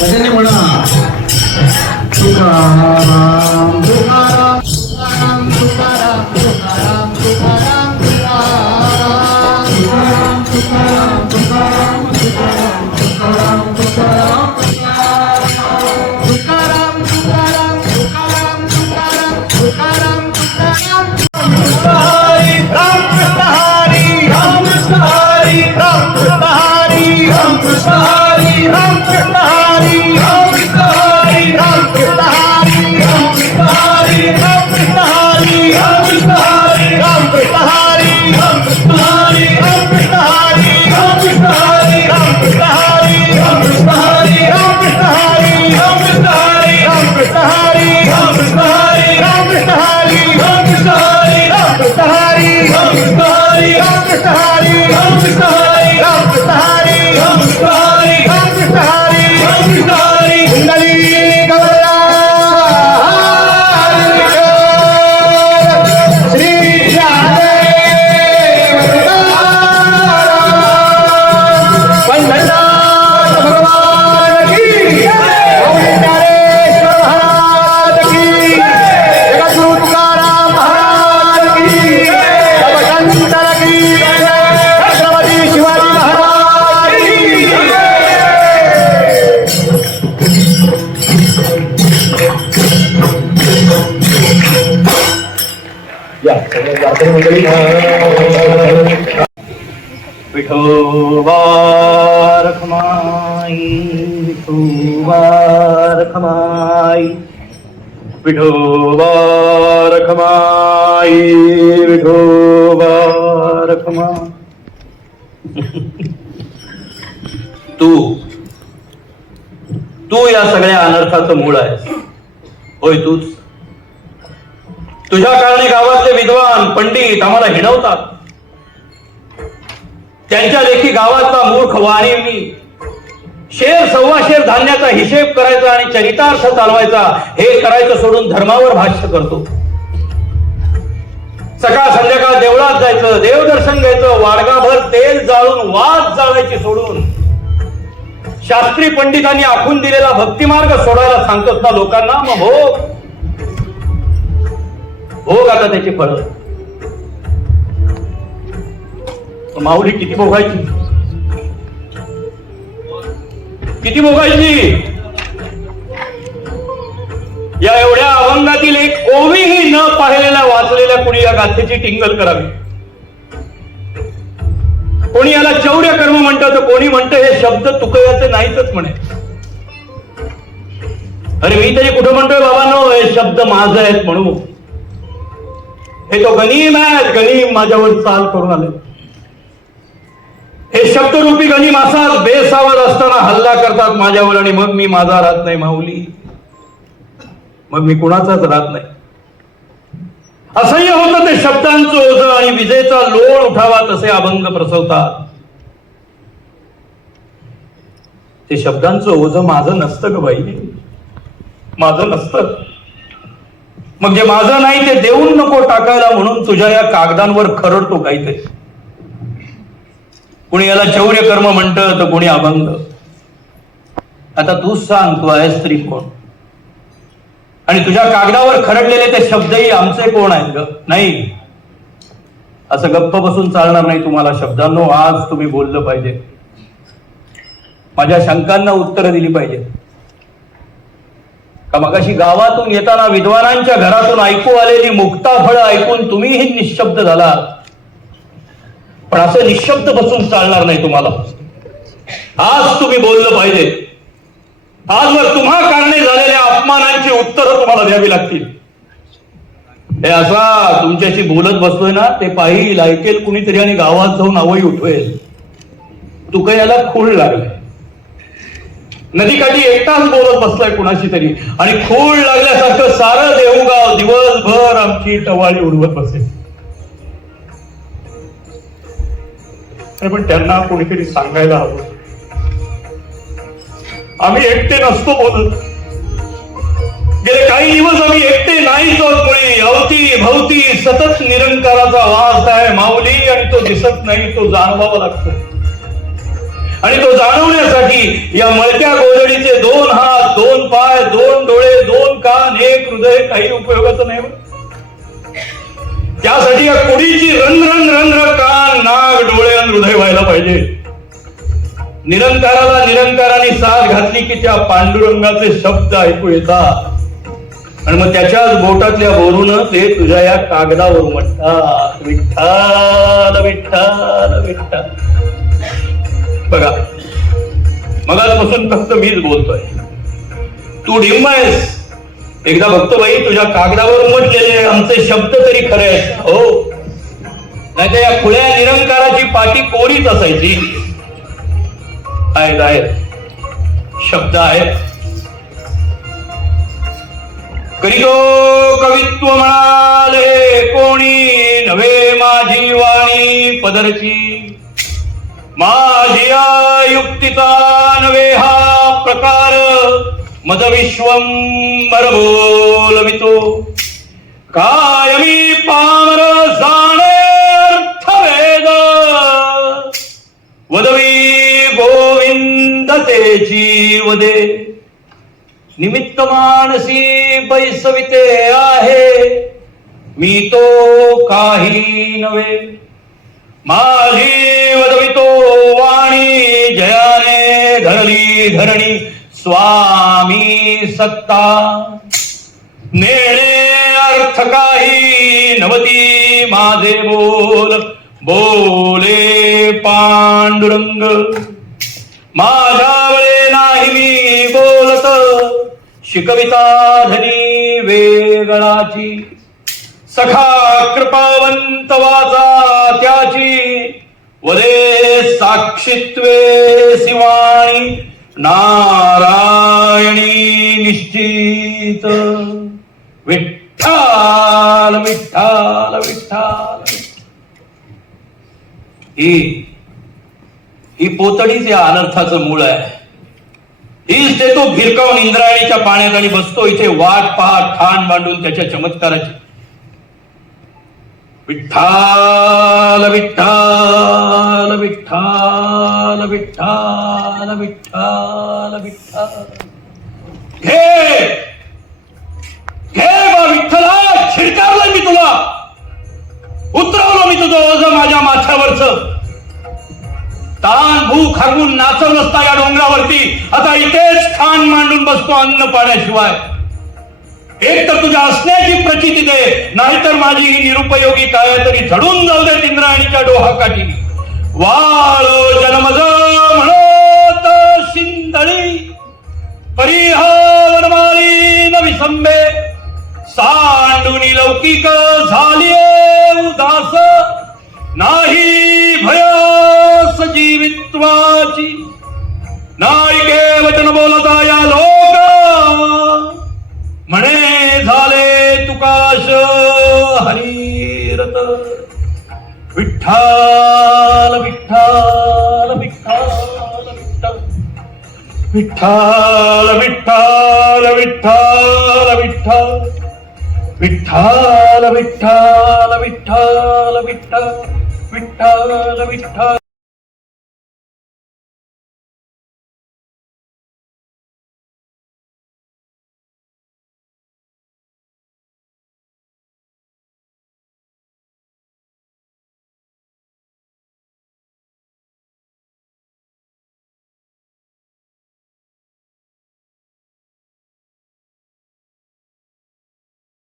ಭಜನೆ ಮಾಡೋಣ विठोबा रखमाई विठोबा रखमाई विठोबा रखमाई विठोबा रखमा तू तू या सगळ्या अनर्थाचं मूळ आहे होय तूच? तुझ्या कारणे गावातले विद्वान पंडित आम्हाला हिणवतात. त्यांच्या लेखी गावाचा मूर्ख वाणी मी. शेर सव्वा शेर धान्याचा हिशेब करायचा आणि चरितार्थ चालवायचा हे करायचं सोडून धर्मावर भाष्य करतो. सकाळ संध्याकाळ देवळात जायचं देवदर्शन घ्यायचं वाडगाभर तेल जाळून वाद जाळायची सोडून. शास्त्री पंडितांनी आखून दिलेला भक्तिमार्ग सोडायला सांगतोस ना लोकांना? मग हो. भोग आता त्याची फळ. माऊली किती भोगायची? किती भोगायची? या एवढ्या अभंगातील एक ओवीही न पाहिलेल्या वाचलेल्या कुणी या गाथेची टिंगल करावी? कोणी याला चौर्य कर्म म्हणतं तर कोणी म्हणतं हे शब्द तुकयाचे नाहीतच म्हणे. अरे मी तरी कुठं म्हणतोय बाबांनो हे शब्द माझ आहेत म्हणू हे तो गनीम आहे गनीम माझ्यावर चाल करून आले. हे शब्दरूपी गणी मासात बेसावध असताना हल्ला करतात माझ्यावर आणि मग मी माझा राहत नाही माऊली. मग मी कुणाचाच राहत नाही. असह्य होतं ते शब्दांचं ओझ आणि विजेचा लोळ उठावा तसे अभंग प्रसवतात. ते शब्दांचं ओझ माझं नसतं ग बाई. माझं नसतं. मग जे माझं नाही ते देऊन नको टाकायला म्हणून तुझ्या या कागदांवर खरडतो काहीतरी कुणी याला चौर्य कर्म म्हणतं तर कोणी अभंग. आता तूच सांग तू आहेस तरी कोण? आणि तुझ्या कागदावर खरडलेले ते शब्दही आमचे कोण आहेत ग? नाही. असं गप्प बसून चालणार नाही तुम्हाला शब्दांनो आज तुम्ही बोललं पाहिजे. माझ्या शंकांना उत्तरं दिली पाहिजे का मगाशी गावातून येताना विद्वानांच्या घरातून ऐकू आलेली मुक्ता फळं ऐकून तुम्हीही निशब्द झाला. पण असं निशब्द बसून चालणार नाही तुम्हाला. आज तुम्ही बोललं पाहिजे. आजवर तुम्हा कारणे झालेल्या अपमानांची उत्तरं तुम्हाला द्यावी लागतील. हे असा तुमच्याशी बोलत बसतोय ना ते पाहिल ऐकेल कुणीतरी आणि गावात जाऊन आवई उठवेल. तू काही याला खूळ लागले नदीकाठी एकटाच बोलत बसलाय कुणाशी तरी. आणि खूळ लागल्यासारखं सारं देऊगाव दिवसभर आमची टवाळी उडवत बसेल पण त्यांना कोणीतरी सांगायला हवं. आम्ही एकटे नसतो बोलत. गेले काही दिवस आम्ही एकटे नाही जात कोणी. अवती भवती सतत निरंकाराचा वास आहे. माऊली आणि तो दिसत नाही तो जाणवावा लागतो. आणि तो जाणवण्यासाठी या मळत्या गोधडीचे दोन हात दोन पाय दोन डोळे दोन कान एक हृदय काही उपयोगाचं नाही त्यासाठी या कुडीची रंग रंग कान नाक डोळे आणि हृदय व्हायला पाहिजे. निरंकाराला निरंकाराने साथ घातली की त्या पांडुरंगाचे शब्द ऐकू येतात. आणि मग त्याच्याच बोटातल्या बोरून ते तुझ्या या कागदावर म्हणतात विठ्ठल विठ्ठल विठ्ठल. बघा. मगाचपासून फक्त मीच बोलतोय. तू डिंब आहेस. एकदा बघतो बाई तुझ्या कागदावर उमटलेले आमचे शब्द तरी खरे आहेत. हो. नाही तर या खुळ्या निरंकाराची पाठी कोरीच असायची? आहेत आहेत. शब्द आहेत. करीतो कवित्व म्हणाले कोणी नव्हे माझी वाणी पदरची. माझी युक्तिता नवे हा प्रकार मद विश्वंभर बोलवितो कायमी पामर जाणे अर्थवेद वदवी गोविंद ते वदे निमित्त मानसी बैसविते आहे। मी तो काही नव्हे। माझी वाणी जयाने धरली धरणी स्वामी सत्ता। नेणे अर्थ काही नवती माझे बोल बोले पांडुरंग। माझ्या वेळे नाही मी बोलत शिकविता धनी वेगळाची। सखा कृपावंत वाचा त्याची वदे साक्षित्वे शिवाणी नारायणी निश्चित। विठ्ठल विठ्ठल विठ्ठल। ही ही पोतडीच या अनर्थाचं मूळ आहे. हीच ते तो भिरकावून इंद्रायणीच्या पाण्यात आणि बसतो इथे वाट पाहत ठाण मांडून त्याच्या चमत्काराची विठ्ठल विठ्ठल विठ्ठल विठ्ठल विठ्ठल विठ्ठल. घे! घे बा विठ्ठला शिरकारलं मी तुला. उतरवलं मी तुझं ओझ माझ्या माथ्यावरच. ताण भूक हागून नाचव नसता या डोंगरावरती. आता इथेच खान मांडून बसतो अन्न पाण्याशिवाय. एक तर तुझ्या असण्याची प्रचिती दे नाहीतर माझी ही निरुपयोगी काय तरी झडून जाऊ दे इंद्राणीच्या डोहा काठी वाळ जन्मज म्हणत शिंदळी. परिहावनमाळी न संबे सांडुनी लौकिक झाली उदास. नाही भयास जीवित्वाची नाही के वचन बोलता या लोक. म्हणे तुकाश हरिरत विठ्ठल विठ्ठल विठ्ठल विठ्ठल। विठ्ठल विठ्ठल विठ्ठल विठ्ठल। विठ्ठल विठ्ठल विठ्ठल विठ्ठल। विठ्ठल विठ्ठल।